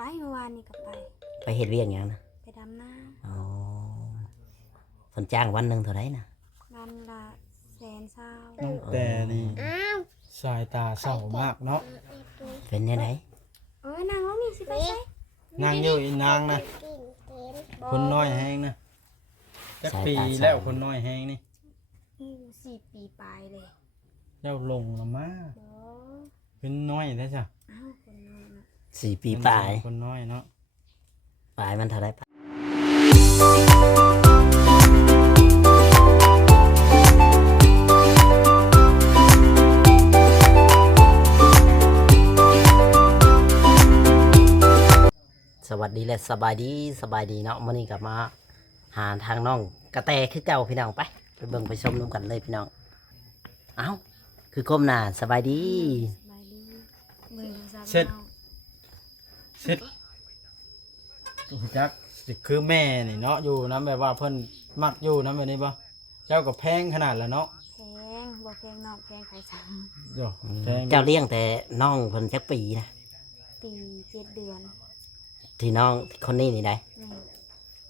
เมื่อวานนี่ก็ไปเฮ็ดเวียกหยังนะไปดำนาอ๋อเพิ่นจ้างวันหนึงเท่าไรนะวันละ120,000น้องแต่นี่สายตาเศร้ามากเนาะเป็นจังได๋นางว่ามีสิไปใช้นางอยู่อีนางนะคนน้อยแฮงนะจักปีแล้วคนน้อยแฮงนี่4 ปีปลายเลย เจ้าลงละมาเป็นน้อยได้จ้ะคนน้อยนะ4 ปีปลายคนน้อยเนาะปลายมันเท่าไรสวัสดีและสบายดีเนาะมื้อนี้กลับมาหาทางน้องกระแตคือเก่าพี่น้องไปเบิ่งไปชมนำกันเลยพี่น้องเอ้าคือก้มหน้าสบายดีมือเสร็จจักสิคือแม่นี่เนาะอยู่นำแบบว่าเพิ่นมักอยู่นำแบบนี้บ่เจ้าก็แพงขนาดละเนาะแพงบ่แพงนอกแพงไผสั่งโยแพงเจ้าเลี้ยงแต่น้องเพิ่นจักปีนะปี7 เดือนที่น้องคนนี้นี่ได้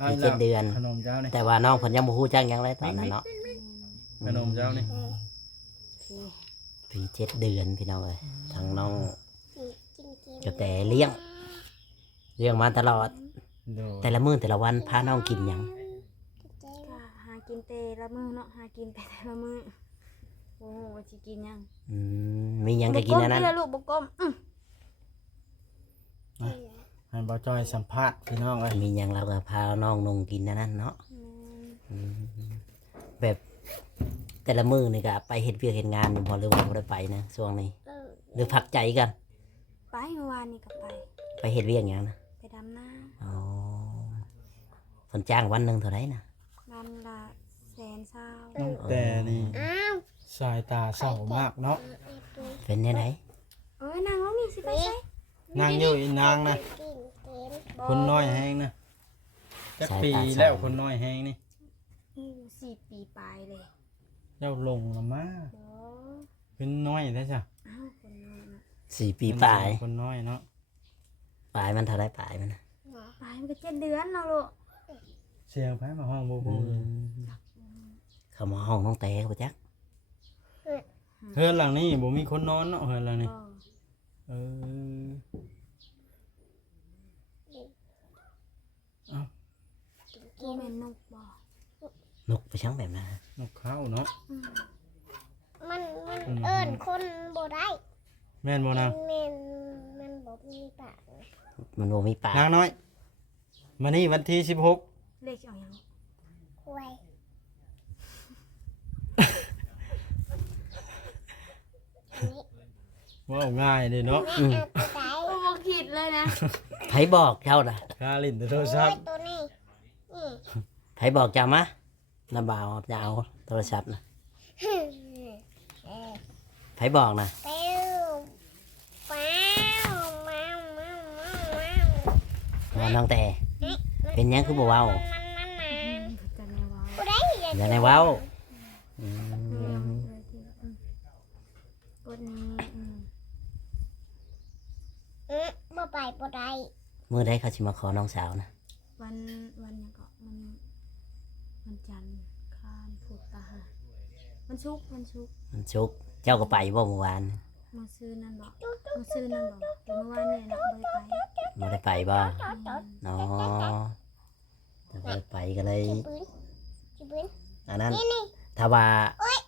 ปี7 เดือนขนมเจ้านี่แต่ว่าน้องเพิ่นยังบ่ฮู้จักหยังเลยตอนนั้นเนาะขนมเจ้านี่ปี7 เดือนพี่น้องเอ้ยทางน้องกระแตเลี้ยงมาตลอดแต่ละมื้อแต่ละวันพาน้องกินหยังก็หากินแต่ละมื้อเนาะหากินแต่ละมื้อโอ้โหว่าสิกินหยังมีหยังก็กินอันนั้นลูกบ่ก้มให้บ่จอยสัมภาษณ์พี่น้องเอ้ยมีหยังเราก็พาน้องนงกินอันนั้นเนาะแบบแต่ละมื้อนี่ก็ไปเฮ็ดเวียกเฮ็ดงานอยู่บ่หรือว่าบ่ได้ไปนะช่วงนี้หรือพักใจกันไปเมื่อวานนี่ก็ไปเฮ็ดเวียกหยังนะไปดำนาอ๋อเพิ่นจ้างวันหนึงเท่าไรนะวันละ120,000น้องแต่นี่สายตาเศร้ามากเนาะเป็นจังได๋นางว่ามีสิไปใช้นางอยู่อีนางนะคนน้อยแฮงนะจักปีแล้วคนน้อยแฮงนี่4 ปีปลายเลยเจ้าลงละมาเป็นน้อยได้จ้ะคนน้อยนะ4 ปีปลายคนน้อยเนาะปลายมันเท่าไรปลายมันนะปลายมันก็7 เดือนเนาะลูกเสียงไผมาห้องบ่เข้ามาห้องน้องแต่บ่จักเฮือนหลังนี้บ่มีคนนอนเนาะเฮือนหลังนี้เอ้าแม่นกบ่นกไปช่างแบบนั้นนกเขาเนาะมันเอิ้นคนบ่ได้แม่นบ่นางมันบ่มีปากมันบ่มีปากนางน้อยมื้อนี้วันที่16เลขเอาหยังควายว้าวง่ายเลยเนาะบ่คิดเลยนะไผบอกเจ้าน่ะคาลิ้นโทรศัพท์ตัวนี้ไผบอกเจ้ามาน้ำบ่าวจะเอาโทรศัพท์นะไผบอกนะว่าน้องแต่เป็นยังคือบ่เว้าอย่าในเว้าบ่ไปบ่ได้มื้อใดเขาสิมาขอน้องสาวนะวันยังก็มันจันทร์คานพุธพฤหัสมันชุกเจ้าก็ไปบ่เมื่อวานมื้อซื้อนั่นบ่แต่เมื่อวานนี่น่ะบ่ได้ไปบ่เนาะแต่บ่ได้ไปก็เลยอันนั้นถ้าว่า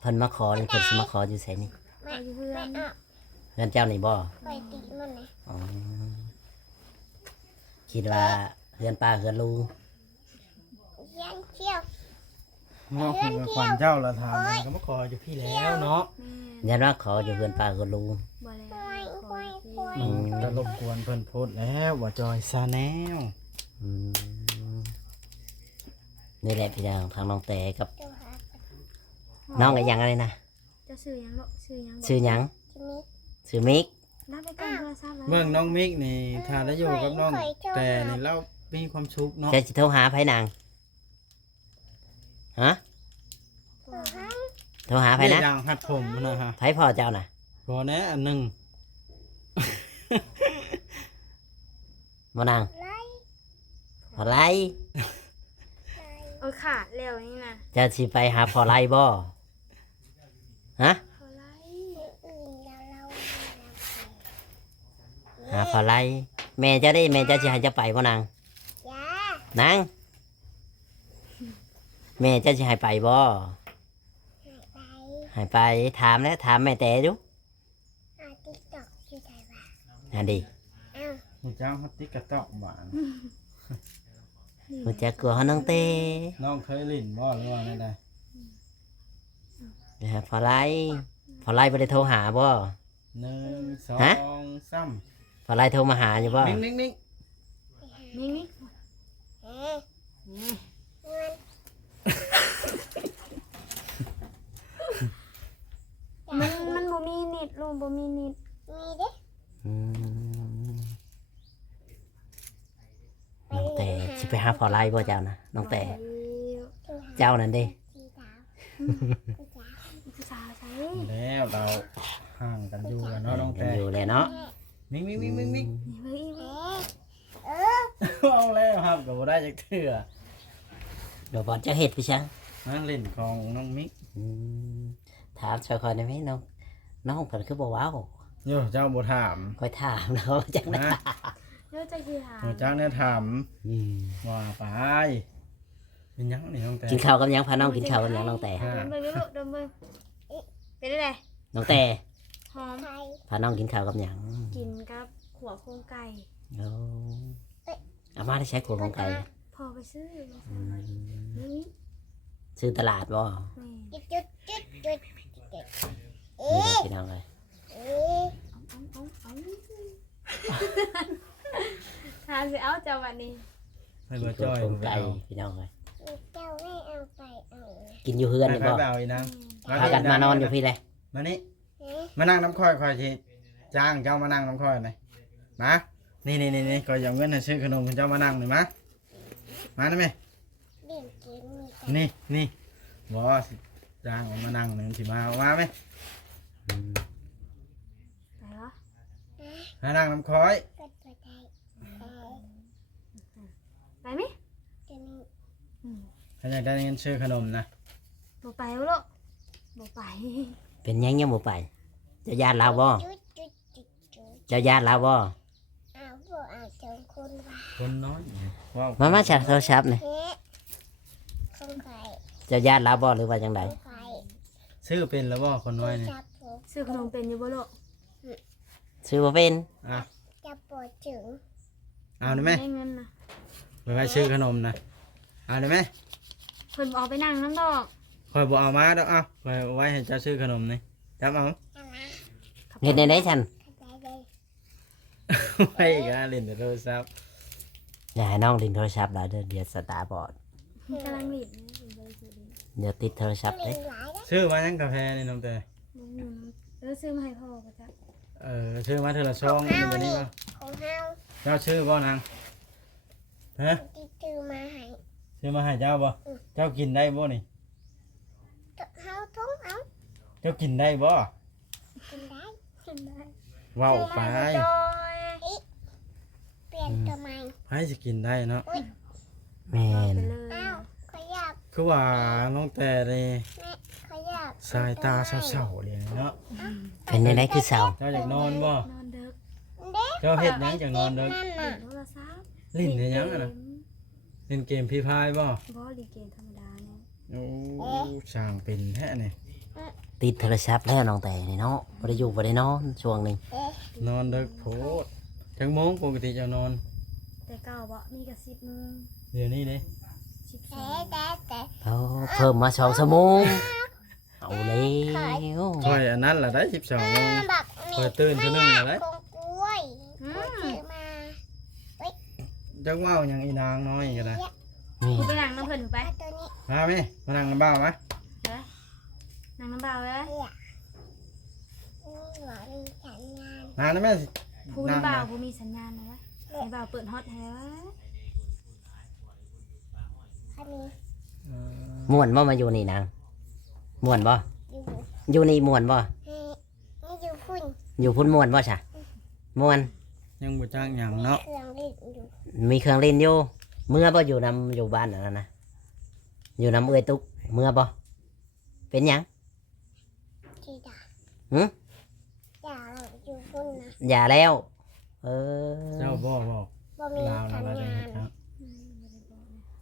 เพิ่นมาขอนี่เพิ่นสิมาขออยู่ไสนี่เพื่อนเจ้านี่บ่ไปติมันนี่อ๋อคิดว่าเฮือนป้าเฮือนลุงยังเที่ยวเนาะขวัญเจ้าละถามก็มาขออยู่พี่แล้วเนาะยันว่าขออยู่เฮือนป้าเฮือนลุงจะรบกวนเพิ่นพูดแล้วว่าจอยซาแนลนี่แหละพี่น้องทางน้องแต่กับน้องก็ยังอะไรนะจะซื้อหยังลูกซื้อหยังชื่อมิกรับไปก่อนโทรศัพท์เมืองน้องมิกนี่ถ้าได้อยู่กับน้องแต่นี่เรามีความสุขเนาะจะโทรหาไผนางฮะโทรหาไผนะอย่างหัดผมนะฮะไผพ่อเจ้าน่ะพอแน่อันหนึ่ง บ่นาง ไล่ พอไล่ ไล่ เออขาดแล้วนี่นะ จะสิไปหาพอไล่บ่ฮะ เขาไล่ อื่นแล้วเรา หาพอไล่แม่จะได้แม่จะสิให้จะไปบ่นาง จ้าน างแม่จะสิให้ไปบ่ ไป ให้ไปถามแล้วถามแม่แต่ดู ติ๊กตอกที่ไหนวะ อันดี อ้าว หูจักฮัตติกกระตอกบาน มันจะกลัวเขาน้องเต้ น้องเคยลิ้นบ่หรือว่าได้ นะฮะพอไล่พอไล่บ่ได้โทรหาบ่ หนึ่งสอ ฮะ งสาม พอไล่โทรมาหาอยู่บ่ นิ่งนิ่งนิ่ง นี่นี่ เอ๊ะเงิน มันบ่มีเน็ตลูกบ่มีเน็ต มีดิ อืมน้องแต่สิไปหาพอไล่บ่เจ้านะน้องแต่ แล้ว เจ้านั่นเด้ สีขาวจ้า ผู้สาวใส่ แล้วเราห่างกันอยู่กันเนาะน้อง กัน แต่ อยู่เลยเนาะ นิ่งนิ่งนิ่งนิ่งนิ่ง นี่เบิ่งอีก เอ๊ะ เอาแล้วครับก็บ่ได้จักเทื่อ เดี๋ยวบอลจะเห็ดพี่ช้าง นั่นลิ้นของน้องมิก อืมถามชาวคอยได้ไหมน้องน้องเพิ่นคือบ่ว้าว โย่เจ้าบ่ถาม คอยถามแล้วจังนะ นะ เดี๋ยวจะสิถาม หูจักเนี่ยถาม อืม ว่าไปเป็นหยังนี่น้องแต่ กินข้าวกับหยังพาน้องกินข้าวกับหยังน้องแต่ เดินเบิ่งลูกเดินเบิ่งเป็นได้ได น้องแต่ หอม ไทย พาน้องกินข้าวกับหยัง กินกับขัวโครงไก่ โอ้อามาได้ใช้ขวดของไก่ พอไปซื้อ อืม นี่ ซื้อตลาดบ่ นี่ จุดเอ๊ นี่ ะ พี่น้องเลย เอ๊ะ ทานสิเอาเจ้าวันนี้ ให้ กิน บ่ ขว จ้ ด อย ของ ไป ไก่ เอา พี่น้องเลย เจ้าไม่เอาไปเอา กินอยู่เฮือน ไป นี่ ไป บ่ ไปเอาอีนาง พากันมานอนอยู่พี่เลย มานี่ เอ๊ะ มานั่งน้ำค่อยสิจ้างเจ้ามานั่งน้ำค่อยหน่อยมานี่นี่นี่นี่ก็อยากเงินให้ซื้อขนมให้เจ้ามานั่งหน่อยมาได้ไหม ดิ่งกินมีแต่ นี่นี่บอสิจ้างเอามานั่งหนึ่งสิมาเอามาไหม อืม ไปเหรอ มานั่งน้ำค่อย กดไปได้เอ๊ะ ไปไหม จะมี ถ้าอยากได้เงินซื้อขนมนะ บ่ไปแล้วลูกบ่ไป เป็นหยังบ่ไปเจะญาติลาวบ่ จุด เจะญาติลาวบ่ เอาบ่เอาจงคุณว่า คนน้อยว้าว มาจากโทรศัพท์นี่ เอ๊ะคงไข่ เจะญาติลาวบ่หรือว่าจังได คงไข่ ซื้อเป็นแล้วบ่คนน้อยนี่ จับผม ซื้อขนมเป็นอยู่บ่ลูก ซื้อบ่เป็น อ่ะ จับปวดถึง เอาได้ไหม ได้เงินนะ ไปไว้ซื้อขนมนะเอาได้ไหม เพิ่นเอาไปนั่งน้ำดอก คอยบอกเอามาดอกเอาไว้ให้เจ้าซื้อขนมนี่จับเอา เอามา เฮ็ดในไหนฉัน เข้าใจเลย ไว้กันเล่นแต่โทรศัพท์ อย่าให้น้องดินโทรศัพท์แล้วเดี๋ยวสตาร์บอร์ด กำลังรีบนะเพิ่นบ่ได้ซื้อดิ เดี๋ยวติดโทรศัพท์ มี เลย หลายนะ ซื้อมายังกาแฟนี่น้องเตย บ่มีซื้อมาให้พ่อก็จ้ะ ซื้อมาเทอละซองนี่แบบนี้ป่ะ ของเฮา เจ้าชื่อบ่นางฮะ ที่ซื้อมาให้ ซื้อมาให้เจ้าบ่เจ้ากินได้บ่นี่ เฮาท้องเอา เจ้ากินได้บ่ กินได้ กินได้ ว้าวไป จอย เปลี่ยนตัวใหม่ ให้สิกินได้เนาะ แม่น ไปเลย อ้าวขยับ คือว่าน้องแต่นี่ แม่ขยับ สายตาเศร้าๆเลยเนาะ เป็นในไหนคือเสา เจ้าอยากนอนบ่ นอนดึก เด็ก เจ้าเฮ็ดหยังจากนอนเด้อ นั่น เล่ น่ะ นโทรศัพท์ ลิ้นเฮ็ดหยังอะน่ะเล่นเกมพีพายบ่ บ่ลีเกมธรรมดาเนี่ย โอ้ช่างเป็นแท้นี่ ติดโทรศัพท์แล้วน้องแต่นี่เนาะบ่ได้อยู่บ่ได้นอนช่วงนี้ นอนดึกโพดจังโมงปกติเจ้านอน แต่เก่าบ่มีก็10 โมง เดี๋ยวนี้เด้ แต่ เอาเพิ่มมา2ชั่วโมงเอาแล้ว ค่อยอันนั้นล่ะได้12โมง บัก ค่อยตื่นเทื่อนึงล่ะได้ ของกล้วย อืม ซื้อมา จักว่าวหยังอีนางน้อยก็ได้ นี่ กูไปนั่งน้ำเพิ่นถูกไป เอาตัวนี้ มาแม่มานั่งน้ำบ้าวมา เด้อนั่งน้ำเบาไว้ นี่หมอมีสัญญาณ มานะแม่สิ ผู้ นั่ง น้ำเบา นะ ผู้มีสัญญาณนะวะให้เบาเปิดฮอตให้วะ เขามี ม่วนบ่มาอยู่นี่นางม่วนบ่ อยู่ อยู่นี่ม่วนบ่ ให้ไม่อยู่พุ่น อยู่พุ่นม่วนบ่ซะม่วน ยังบ่จ้างหยังเนาะ เครื่องเล่นอยู่ มีเครื่องเล่นอยู่เมื่อบ่อยู่นำอยู่บ้านนั่นนะอยู่นำเอ้ยตุ๊กเมื่อบ่เป็นหยัง ที่ด่า หึ อย่าเราอยู่พุ่นนะ อย่าแล้ว เออ เจ้าบ่บอก บ่มี ลาวแล้ว ทำ เราจะ งา เฮ็ น ดครับ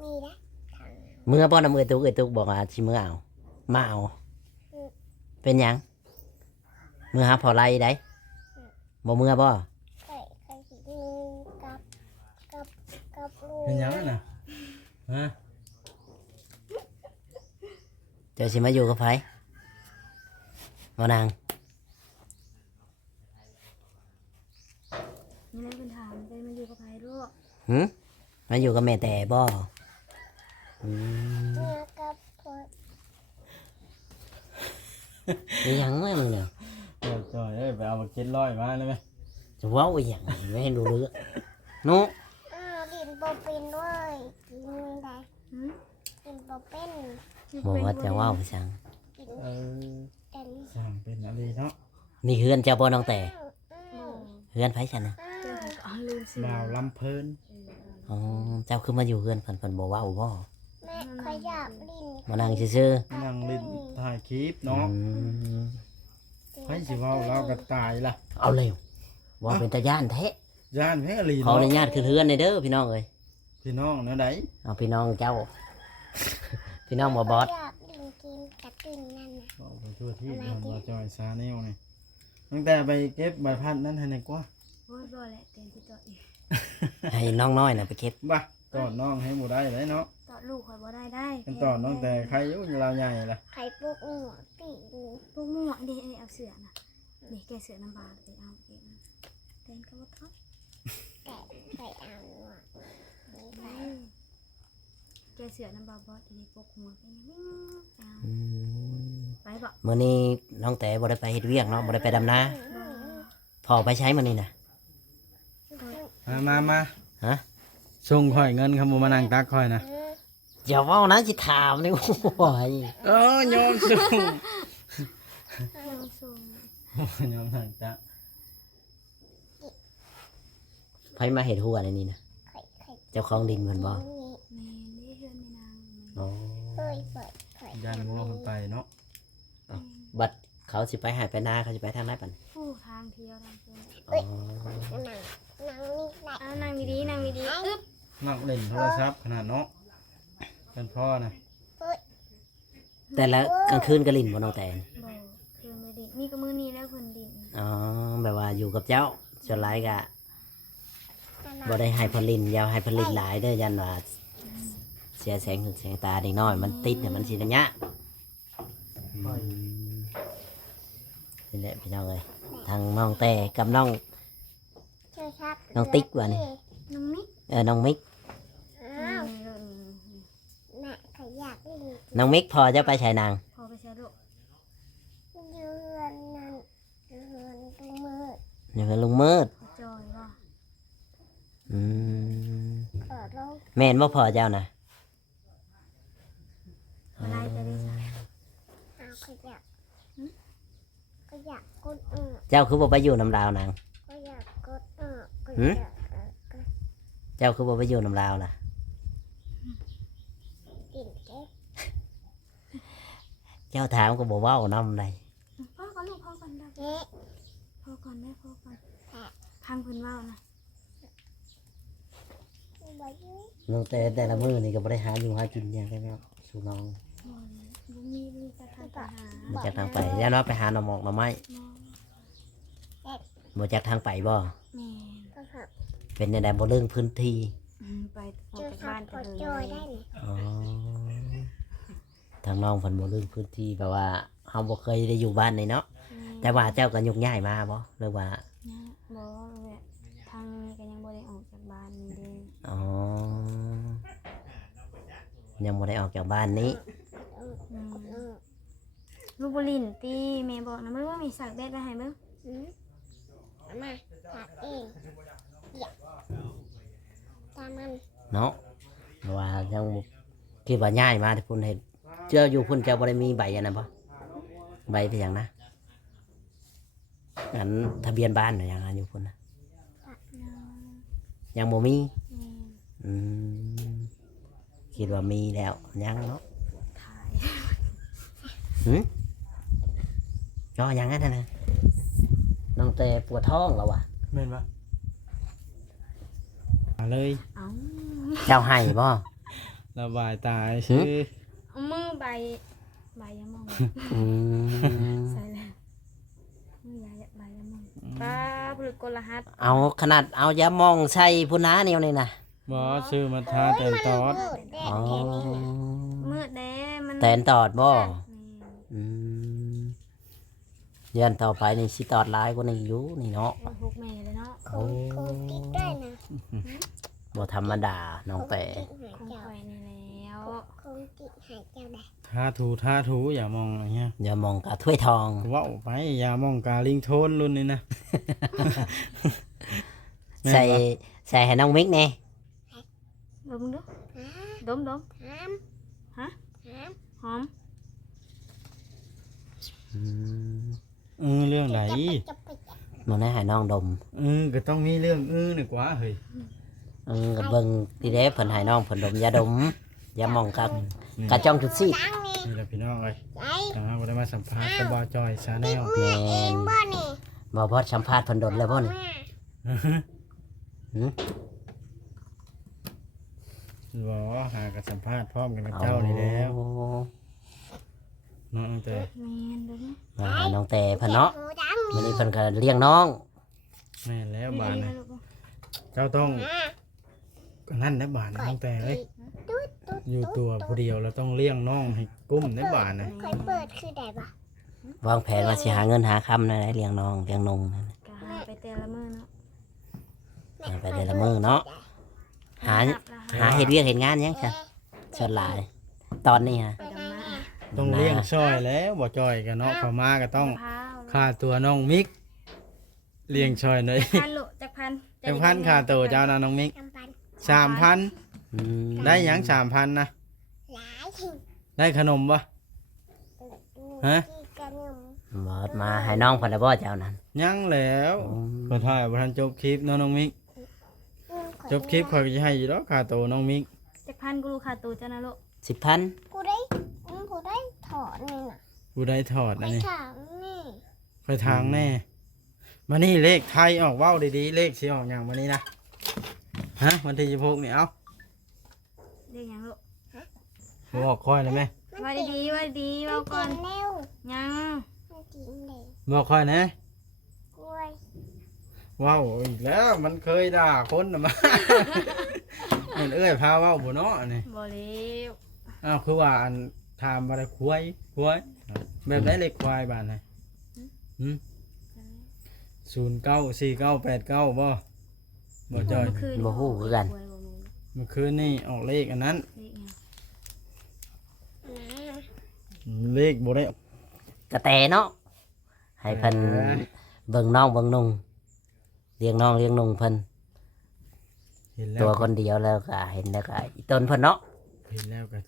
มีนะทำงาน เมื่อบ่นำเอ้ยตุ๊กบอกว่าสิเมื่อเอามาเอาเป็นหยังเมื่อหาพอไรได้บ่เมื่อบ่ เคยสิมีกับกับลูก เป็นหยังน่ะฮะ เจ้าสิมาอยู่กับไผบ่นาง นี่เลยเป็นถามเป็นมาอยู่กับใครลูก หึมาอยู่กับแม่แต่บ่อืม เมื่อกับพ่อ อีหยังแม่มึงเนี่ย เจ้าจอยเอ้ยไปเอามาเก็ดร้อยมาได้ไหม จะเว้าอีหยังไม่ให้รู้เรื่องนุ อ้าวดินบ่เป็นเว้ยกินได้ หืม ดินบ่เป็น บอกว่าจะเว้าไปสั่ง กิน เออ กัน สร้างเป็นอะไรเนาะ นี่เฮือนเจ้าบ่น้องแต่ อ้าว เฮือนไผฉันนะ เจ้าก็เอาลืมซื้อ บ่าวลำเพิ่น อ๋อเจ้าคือมาอยู่เฮือนเพิ่นบ่เว้าบ่ แม่ขยับดิน มานั่งซื่อ นั่งเล่นถ่ายคลิป ๆ เนาะ อืม ไผสิเว้าเราก็ตายล่ะ เอาเร็วว่าเป็นตาย่านแท้ ย่านแพ้อลี ขออนุ เนาะ ญาตขึ้นเฮือนในอยเด้อพี่น้องเอ้ย พี่น้องเนาะได เอาพี่น้องเจ้า พี่น้องบ่บอส ขยับดินกินกับดินนั่นน่ะ เอาไปทั่วที่ทำบ่จอยซาแนวนี่ตั้งแต่ไปเก็บใบพัดนั้นให้ไหนกว่า โอ้ยบ่แหละเต็มที่ต่ออีก ให้น้องน้อยน่ะไปเก็บ บ่ตอดน้องให้บ่ได้เลยเนาะ ต่อลูกคอยบ่ได้ เป็นตอดน้องแต่ใครอยู่เราใหญ่ล่ะ ไข่ปลูกหัวปีกนี่ พวกม่วงเด้เอาเสือน่ะนี่แกเสือน้ำบาดไปเอาเองเต็นก็บ่ทับ แต่ใส่อ่างหัวนี่ไป แกเสือน้ำบาบอสนี่ปกหัวไปวิ่งเอา อืม ไปบ่ มื้อนี้น้องแต่บ่ได้ไปเฮ็ดเวียกเนาะบ่ได้ไปดำนาพ่อไปใช้มื้อนี้น่ะ มา ฮะ ส่งข่อยเงินคำบ่มานั่งตักข่อยนะ อย่าเว้านะสิถามนี่โอ้ย โยมส่ง ยังส่ง โยมนั่งตัก ไผมาเฮ็ดหัวในนี้น่ะ ไข่ไข่ เจ้าของดินเพิ่นบ่ นี่ แม่นี่เฮือนแม่นาง อ๋อ เฮ้ยเปิดไข่ ยันงัวคนไปเนาะ บัดเขาสิไปหาไปนาเขาสิไปทางไหนปัน ผู้ทางเที่ยวทางเพิ่น อ๋อ นั่งนี่ได้ เอานั่งดีๆอึ๊บ นั่งเล่นโทรศัพท์ขนาดเนาะเป็นพ่อนะ แต่ละกลางคืนก็ลิ่นบ่น้องแต่ บ่คืนไม่ดินี่ก็มื้อนี้แล้วเพิ่นดิน อ๋อแบบว่าอยู่กับเจ้าส่วนหลายก็บ่ได้ให้เพนลินอยาวให้เพนลินหลายเด้อยันว่าเสียแสงถึงแสงตาเด็กน้อยมันติดเนี่ยมันสิระยะนี่แหละพี่น้องเอ้ยทางน้องแต่กับน้อง น้องติ๊กว่ะนี่ น้องนิก น้องมิก อ้าวแม่ขยับดิน น้องมิกพอจะไปชายนาง พอไปใช้ลูก ยืนนั่นยืนตรงมือ อยู่กับลุงมืด จอยบ่ อืม เปิดลง แม่นบ่พอเจ้านะ อะไรจะได้ใช้ เอาขยับขยับกดเจ้าคือบ่ไปอยู่น้ำลาวนาง ขยับกดข หืม ยับ เจ้าคือบ่ไปอยู่น้ำลาวนะ ดินเก็บ เจ้าถามก็บอกว่าเอาน้ำใด พ่อก่อนลูกพ่อก่อนได้ เอ๊ะ พ่อก่อนได้พ่อก่อนพังเพิ่นเว้านะ บ่ยืน น้องแต่ละมื้อนี่ก็บ่ได้หาอยู่หากินอย่างไรเนาะสู่น้อง บ่มีแต่ทางไปหา บ่จักทางไปย่านว่าไปหาหน่อหมอกหน่อไม้ บ่ บ่จักทางไปบ่ แม่ ก็หัก เป็นในใดบ่เรื่องพื้นที่ ไปออ เจ ก อ จาก สั บ้า บ น ก ก็ ด เลย จอยได้ไหม อ๋อทางน้องเพิ่นบ่เรื่องพื้นที่แบบว่าเฮาบ่เคยได้อยู่บ้านนี่เนาะแต่ว่าเจ้าก็ยกย้ายมาบ่หรือว่า บ่แบบทางนี้ก็ยังบ่ได้ออกจากบ้านนี่เด้ อ๋อยังบ่ได้ออกจากบ้านนี้ ลูกบลินตีแม่บอกนะไม่ว่ามีสักเด็ดไปให้เบิ่ง เอามาถักเองอย่าตามมัน เนาะเพราะว่ายังคิดว่าย้ายมาที่พุ่นเฮ็ดเจ้าอยู่พุ่นเจ้าบ่ได้มีใบอันนั้นบ่ใบเป็นหยังนะอันทะเบียนบ้านน่ะหยังอันอยู่พุ่นน่ะ ยัง ยังบ่มี แม่น อืมคิดว่ามีแล้วยังเนาะ ขาย ก็ยังงั้นนะน้องแต่ปวดท้องแล้ววะ แม่นปะมาเลย เอ้า เจ้าให้บ่ ระบายตายชื่อ เอามือใบยามอง อืม ใส่แล้วมือยายใบยามองป้าบริกลรหัส เอาขนาดเอายามองใส่พุ่นน้าแนวนี่นะ บอชื่อมาทาแต่งตอด อ๋อ มืดแด้มัน แตนตอดบ่ แม่น อืมเดือนต่อไปนี่สิตอดหลายกว่านี้อยู่นี่เนาะ โอ้พวกแม่เลยเนาะ โอ้ ติดได้นะ บ่ธรรมดาน้องแต่ คงปล่อยนี่แล้ว คงติดหายเจ้าได้ ทาถูอย่ามองอย่างเงี้ย อย่ามองกะถ้วยทอง เว้าไปอย่ามองกาลิงโทนรุ่นนี้นะ ใส่ใส่ให้น้องมิกแน่ ดมดู ฮะ ดม หาม ฮะ หาม หอม อืม เรื่องไหน จะไปจับ มันได้ให้น้องดม ก็ต้องมีเรื่องนี่กว่าเฮ้ย ก็เบิ่งทีเด้เพิ่นให้น้องเพิ่นดมยาดมยามองกะจ้องจุดซีด ล้างนี่ นี่แหละพี่น้องเลย ใจ ทางเราได้มาสัมภาษณ์กับบอจอยชาแนล แม่ เอง น บ่นี่ บ่พอสัมภาษณ์เพิ่นดนแล้วบ่นี่ บอหากับสัมภาษณ์พร้อมกันกับเจ้านี่แล้ว โอ้ น้องแต่ แม่นดูนี่ มาหาน้องแต่เพิ่นเนาะ หูดัง มื้อนี้เพิ่นก็เลี้ยงน้อง แม่นแล้วบาน ดี นะ ๆลูก เจ้าต้อง อ่ะ นั่นนะบานน้องแต่เอ้ย ตุ๊ดตุ๊ด อยู่ตัวผู้เดียวเราต้องเลี้ยงน้องให้กุ้มในบานนะ เคยเปิดคือได้ปะ วางแผนว่าสิหาเงินหาคำนั่นแหละเลี้ยงน้องเลี้ยงนงนั่นน่ะ ก็หาไปแต่ละมื้อเนาะ หาไปแต่ละมื้อเนาะ หา นับละ หาเฮ็ดเวียกเฮ็ดงานหยังจ้ะส่วนหลาย ตอนนี้ฮะ ไปดำนา ต้องเลี้ยงซอยแล้วบอจอยกับน้องเขามาก็ต้อง มะพร้าว ค่าตัวน้องมิกเลี้ยงซอยหน่อย พันลูกจักพัน จังพันค่าตัวเจ้านะน้องมิก จำปัน 3,000 อืม ได้หยัง3,000นะ หลายถึง ได้ขนมปะ ฮะ ที่กระหนึ่ง บ่มาให้น้องเพิ่นแล้วบ่เจ้านั้น ยังแล้ว อืม พอถ่ายบ่ทันจบคลิปเนาะน้องมิกจบคลิปข่อยก็จะให้อยู่ดอกค่าตัวน้องมิก จักพันกูรู้ค่าตัวเจ้านะลูก 10,000 กูได้กูได้ถอดนี่น่ะ ผู้ได้ถอด ไป อันนี้ ถามนี่ ไปทางแน่มานี่เลขไทยออกเว้าดีๆเลขสิออกหยังมานี่นะฮะวันที่16นี่เอ้า เรียกหยังลูก บอกค่อยเลยไหม ว่าดีๆว่าดีๆว่าก่อน เร็ว ยัง มันกินเลย บอกค่อยนะ กล้วย ว้าวอีกแล้วมันเคยด่าคนน่ะมา มันเอ้ยพาเว้าบ่เนาะนี่ บ่เร็ว อ้าวคือว่าอันถามบ่ได้ควายแบบได้เลขควายบาดน่ะ094989บ่บ่จอย เมื่อคืน บ่ฮู้คือกัน เมื่อคืนนี่ออกเลขอันนั้น เรียกหยัง นะ เลขบ่ได้ กระแตเนาะให้เพิ่นเบิ่งน้องเบิ่งนุ่งเลี้ยงน้องเลี้ยงนุ่งเพิ่น เห็นแล้ ตัว ว คนเดียวแล้วก็เห็นแล้วก็อีต้นเพิ่นเนาะ เห็นแล้วก็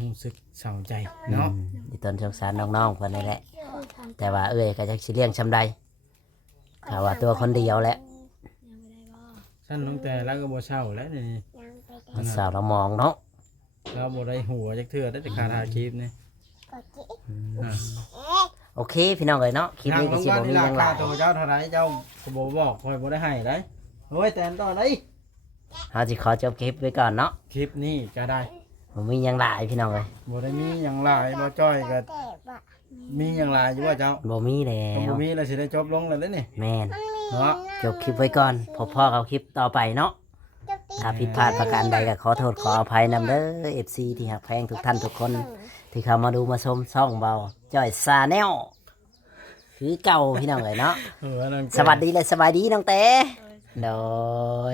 รู้สึกเศร้าใจเนาะ อีต้นสงสารน้องๆเพิ่นนี่แหละ แต่ว่าเอ้ยก็จักสิเลี้ยงชำใดถ้าว่าตัวคนเดียวแหละ ยังไม่ได้บ่ สั้นลงแต่แล้วก็บ่เศร้าแล้วนี่ ยังไปได้ มันสาวเรามองเนาะ เราบ่ได้หัวจักเทื่อได้แต่ขาดหาคลิปนี่ กดจิ อ่ะ โอเคพี่น้องเอ้ยเนาะคลิป ทาง นี้ ล ก็ ง สิ ว่า บ่มี นี่ ห รา ยังห คา ลาย ตัวเจ้าเท่าไหร่เจ้าก็บ่บอกคอยบ่ได้ให้ได้โอ้ยแต่นต่อได้ เฮาสิขอจบคลิปไว้ก่อนเนาะ คลิปนี้ก็ได้ บ่มีหยังหลายพี่น้องเอ้ย บ่ได้มีหยังหลายบ่จ้อยก็ แต่ว่า มีหยังหลายอยู่ว่าเจ้า บ่มีแล้ ถ้าบ่ ว มีแล้วสิได้จบลงแล้วเด้อนี่ แม่น เนาะ จบคลิปไว้ก่อนพบพ่อกับคลิปต่อไปเนาะถ้าผิดพลาดประการใดก็ขอโทษขออภัยนำเด้อ FC ที่หักแพงทุกท่านทุกคน ที่เข้ามาดูมาชมช่องเบาจ้อยซาแนลคือเก่าพี่น้องเอ้ยเนาะ นั่น สวัสดีและสบายดีน้องเต้โด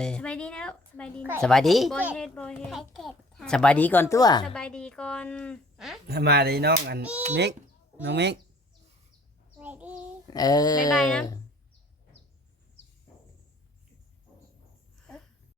ย สบายดีนะลูกสบายดีนะ สบายดี บ่เฮ็ดบ่เฮ็ด ใครเก็บ สบายดีก่อนตัว สบายดีก่อน มาดีน้องอันมิกน้องมิก ไว้ดี เออ บ๊ายบายนะ